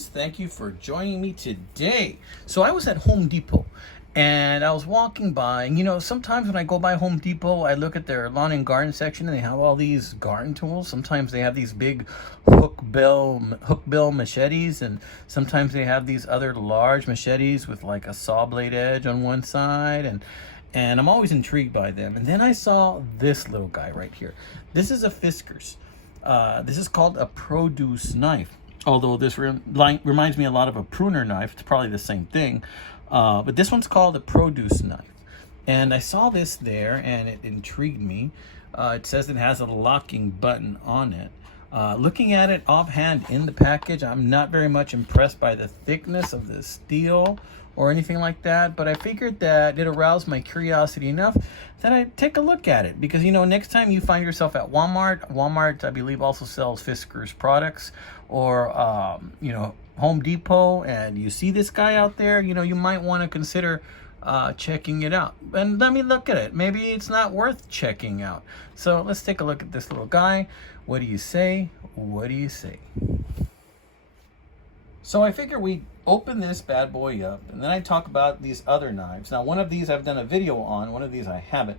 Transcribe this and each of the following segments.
friends, thank you for joining me today. So I was at Home Depot and I was walking by, and sometimes when I go by Home Depot, I look at their lawn and garden section and they have all these garden tools. Sometimes they have these big hook bill machetes, and sometimes they have these other large machetes with like a saw blade edge on one side, and I'm always intrigued by them. And then I saw this little guy right here. This is a Fiskars. This is called a produce knife. Although this reminds me a lot of a pruner knife. It's probably the same thing. But this one's called a produce knife. And I saw this there and it intrigued me. It says it has a locking button on it. Looking at it offhand in the package, I'm not very much impressed by the thickness of the steel or anything like that, but I figured that it aroused my curiosity enough that I'd take a look at it. Because next time you find yourself at Walmart I believe also sells Fiskars products, or Home Depot, and you see this guy out there, you might want to consider checking it out. And let me look at it. Maybe it's not worth checking out. So let's take a look at this little guy. What do you say? What do you say? So I figure we open this bad boy up, and then I talk about these other knives. Now, one of these I've done a video on, one of these I haven't.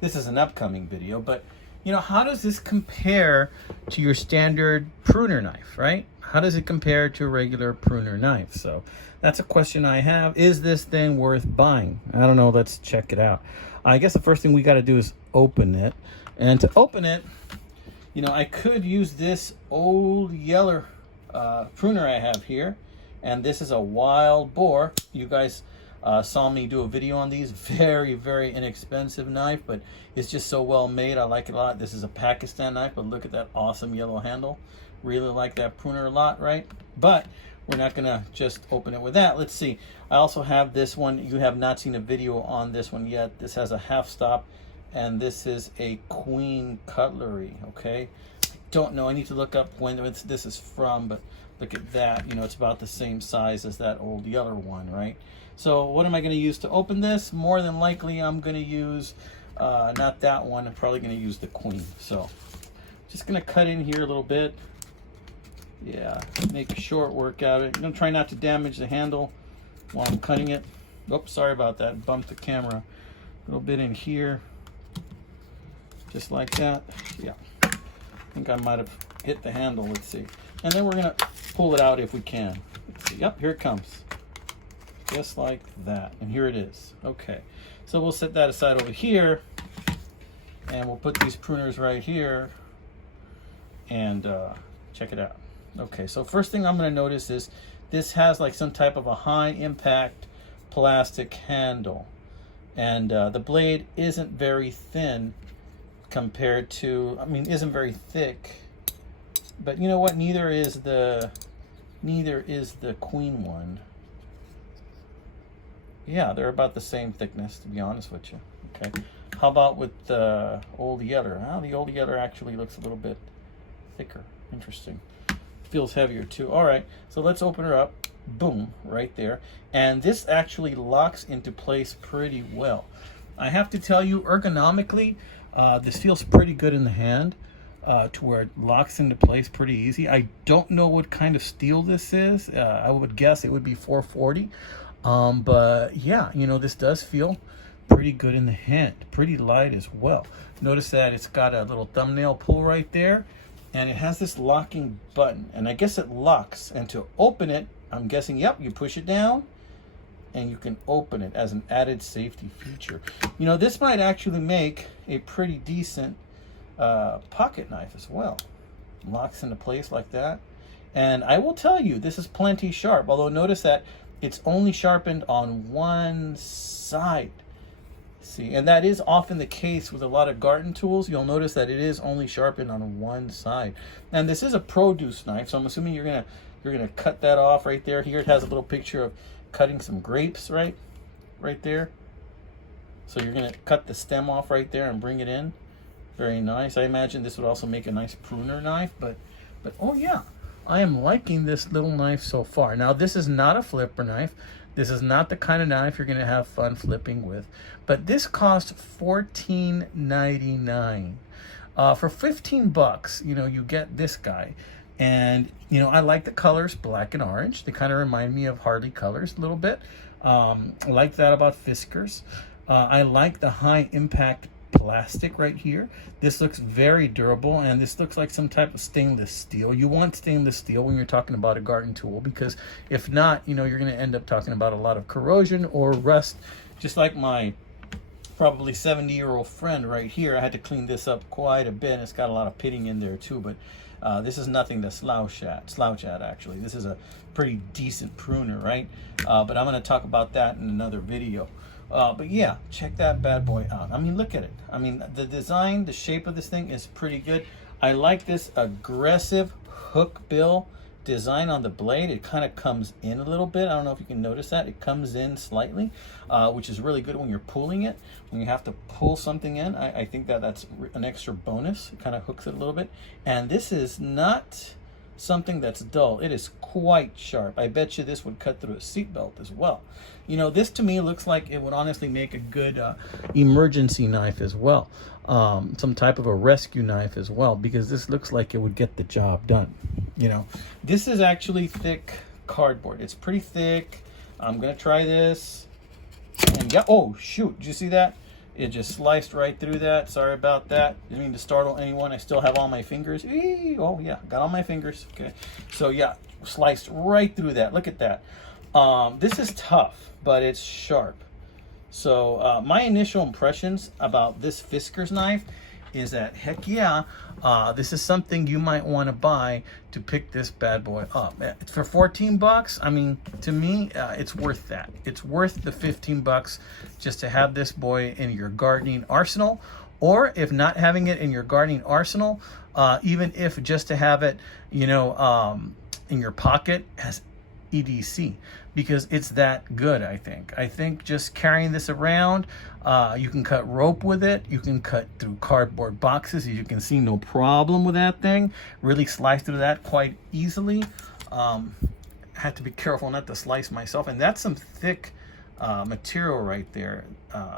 This is an upcoming video, but how does this compare to your standard pruner knife, right? How does it compare to a regular pruner knife? So that's a question I have. Is this thing worth buying? I don't know. Let's check it out. I guess the first thing we got to do is open it. And to open it, I could use this old Yeller pruner I have here, and this is a wild boar. You guys saw me do a video on these. Very, very inexpensive knife, but it's just so well made. I like it a lot. This is a Pakistan knife, but look at that awesome yellow handle. Really like that pruner a lot, right? But we're not gonna just open it with that. Let's see. I also have this one. You have not seen a video on this one yet. This has a half stop, and this is a Queen cutlery. Okay, don't know. I need to look up when this is from, but look at that. It's about the same size as that old Yeller one, right? So what am I going to use to open this? More than likely, I'm going to use not that one. I'm probably going to use the Queen. So just going to cut in here a little bit. Yeah, make a short work out of it. I'm going to try not to damage the handle while I'm cutting it. Oops, sorry about that. Bumped the camera. A little bit in here. Just like that. Yeah. I think I might have hit the handle. Let's see. And then we're going to pull it out if we can. Let's see. Yep, here it comes. Just like that. And here it is. Okay. So we'll set that aside over here. And we'll put these pruners right here. And check it out. Okay, so first thing I'm going to notice is this has like some type of a high impact plastic handle. And the blade isn't very thin compared to, isn't very thick. But you know what? Neither is the Queen one. Yeah, they're about the same thickness, to be honest with you. Okay. How about with the old Yeller? Oh, the old Yeller actually looks a little bit thicker. Interesting. Feels heavier too. All right, so let's open her up. Boom, right there. And this actually locks into place pretty well. I have to tell you, ergonomically, this feels pretty good in the hand. To where it locks into place pretty easy. I don't know what kind of steel this is. I would guess it would be 440. But yeah, this does feel pretty good in the hand. Pretty light as well. Notice that it's got a little thumbnail pull right there. And it has this locking button. And I guess it locks. And to open it, I'm guessing, yep, you push it down. And you can open it as an added safety feature. This might actually make a pretty decent pocket knife as well. Locks into place like that. And I will tell you, this is plenty sharp. Although notice that it's only sharpened on one side. See, and that is often the case with a lot of garden tools. You'll notice that it is only sharpened on one side. And this is a produce knife, so I'm assuming you're gonna cut that off right there. Here it has a little picture of cutting some grapes right there. So you're gonna cut the stem off right there and bring it in. Very nice. I imagine this would also make a nice pruner knife, but oh yeah, I am liking this little knife so far. Now this is not a flipper knife. This is not the kind of knife you're gonna have fun flipping with. But this cost $14.99. For $15, you get this guy. And, you know, I like the colors, black and orange. They kind of remind me of Harley colors a little bit. I like that about Fiskars. I like the high impact plastic right here. This looks very durable, and this looks like some type of stainless steel. You want stainless steel when you're talking about a garden tool, because if not, you know, you're going to end up talking about a lot of corrosion or rust, just like my probably 70-year-old friend right here. I had to clean this up quite a bit. It's got a lot of pitting in there too, but this is nothing to slouch at actually. This is a pretty decent pruner, right? But I'm going to talk about that in another video. But yeah, check that bad boy out. I mean, look at it. I mean, the design, the shape of this thing is pretty good. I like this aggressive hook bill design on the blade. It kind of comes in a little bit. I don't know if you can notice that. It comes in slightly, which is really good when you're pulling it. When you have to pull something in, I think that's an extra bonus. It kind of hooks it a little bit. And this is not something that's dull. It is quite sharp. I bet you this would cut through a seatbelt as well. You know, this to me looks like it would honestly make a good emergency knife as well. Some type of a rescue knife as well, because this looks like it would get the job done. You know, this is actually thick cardboard. It's pretty thick. I'm gonna try this. And yeah, oh shoot, did you see that? It just sliced right through that. Sorry about that. Didn't mean to startle anyone. I still have all my fingers. Oh yeah, got all my fingers. Okay, so yeah, sliced right through that. Look at that. This is tough, but it's sharp. So my initial impressions about this Fiskars knife is that, heck yeah, this is something you might want to buy to pick this bad boy up. It's for 14 bucks. I mean, to me, it's worth that. It's worth the 15 bucks just to have this boy in your gardening arsenal. Or if not having it in your gardening arsenal, even if just to have it, you know, in your pocket as EDC, because it's that good. I think just carrying this around, you can cut rope with it, you can cut through cardboard boxes, as you can see, no problem with that thing. Really slice through that quite easily. Had to be careful not to slice myself, and that's some thick material right there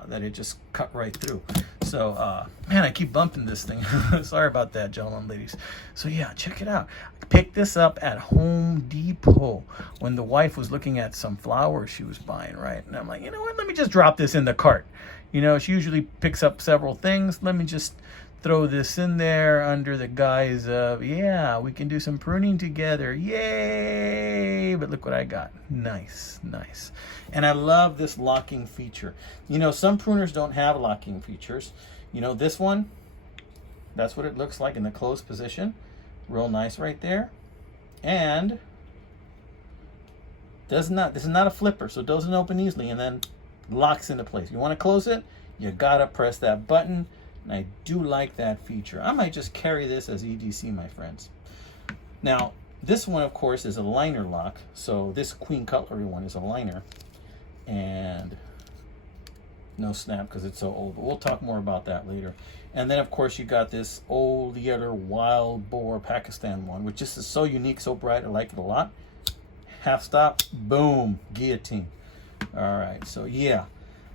that it just cut right through. So man, I keep bumping this thing. Sorry about that, gentlemen, ladies. So yeah, check it out. Picked this up at Home Depot when the wife was looking at some flowers she was buying, right? And I'm like, you know what, let me just drop this in the cart. You know, she usually picks up several things. Let me just throw this in there under the guise of, yeah, we can do some pruning together. Yay! But look what I got. Nice, nice. And I love this locking feature. You know, some pruners don't have locking features. You know, this one, that's what it looks like in the closed position. Real nice right there. And this is not a flipper, so it doesn't open easily and then locks into place. You want to close it, you gotta press that button. And I do like that feature. I might just carry this as EDC, my friends. Now, this one, of course, is a liner lock. So this Queen Cutlery one is a liner. And no snap because it's so old. But we'll talk more about that later. And then, of course, you got this old Yeller Wild Boar Pakistan one, which just is so unique, so bright. I like it a lot. Half stop, boom, guillotine. All right, so yeah.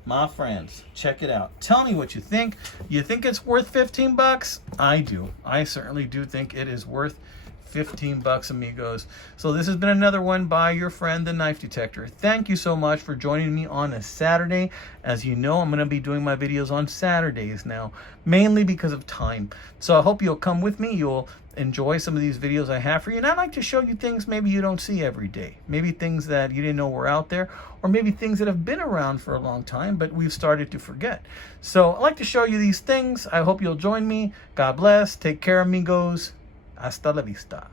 My friends, check it out. Tell me what you think. You think it's worth 15 bucks? I do. I certainly do think it is worth 15 bucks, amigos. So this has been another one by your friend, the Knife Detector. Thank you so much for joining me on a Saturday. As you know, I'm going to be doing my videos on Saturdays now, mainly because of time. So I hope you'll come with me. You'll enjoy some of these videos I have for you. And I like to show you things maybe you don't see every day. Maybe things that you didn't know were out there, or maybe things that have been around for a long time, but we've started to forget. So I like to show you these things. I hope you'll join me. God bless. Take care, amigos. Hasta la vista.